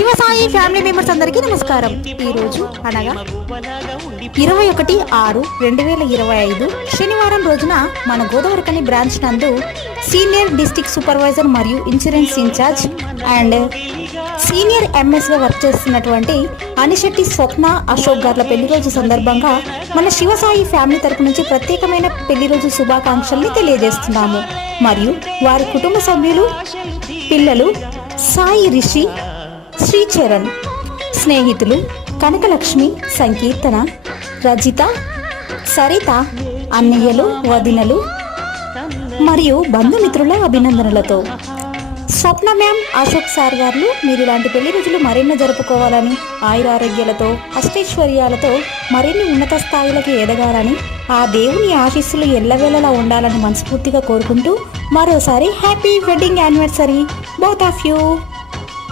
Shivasai family members అందరికీ నమస్కారం. ఈరోజు అనగా 21/6/2025 శనివారం రోజున మన గోదావరికని బ్రాంచ్ నందు సీనియర్ డిస్ట్రిక్ట్ సూపర్వైజర్ మరియు ఇన్సూరెన్స్ ఇన్ఛార్జ్ అండ్ సీనియర్ ఎంఎస్గా వర్క్ చేస్తున్నటువంటి అనిశెట్టి స్వప్న అశోక్ గార్ల పెళ్లి రోజు సందర్భంగా మన శివసాయి ఫ్యామిలీ తరపు నుంచి ప్రత్యేకమైన పెళ్లి రోజు శుభాకాంక్షల్ని తెలియజేస్తున్నాము. మరియు వారి కుటుంబ సభ్యులు, పిల్లలు సాయి రిషి, శ్రీచరణ్, స్నేహితులు కనకలక్ష్మి, సంకీర్తన, రజిత, సరిత, అన్నయ్యలు, వదినలు మరియు బంధుమిత్రుల అభినందనలతో స్వప్న మ్యామ్, అశోక్ సార్ గారు మీరు ఇలాంటి పెళ్లి రోజులు మరెన్నో జరుపుకోవాలని, ఆయురారోగ్యాలతో అష్టైశ్వర్యాలతో మరిన్ని ఉన్నత స్థాయిలకు ఎదగాలని, ఆ దేవుని ఆశీస్సులు ఎల్లవేళలా ఉండాలని మనస్ఫూర్తిగా కోరుకుంటూ మరోసారి happy wedding anniversary both of you.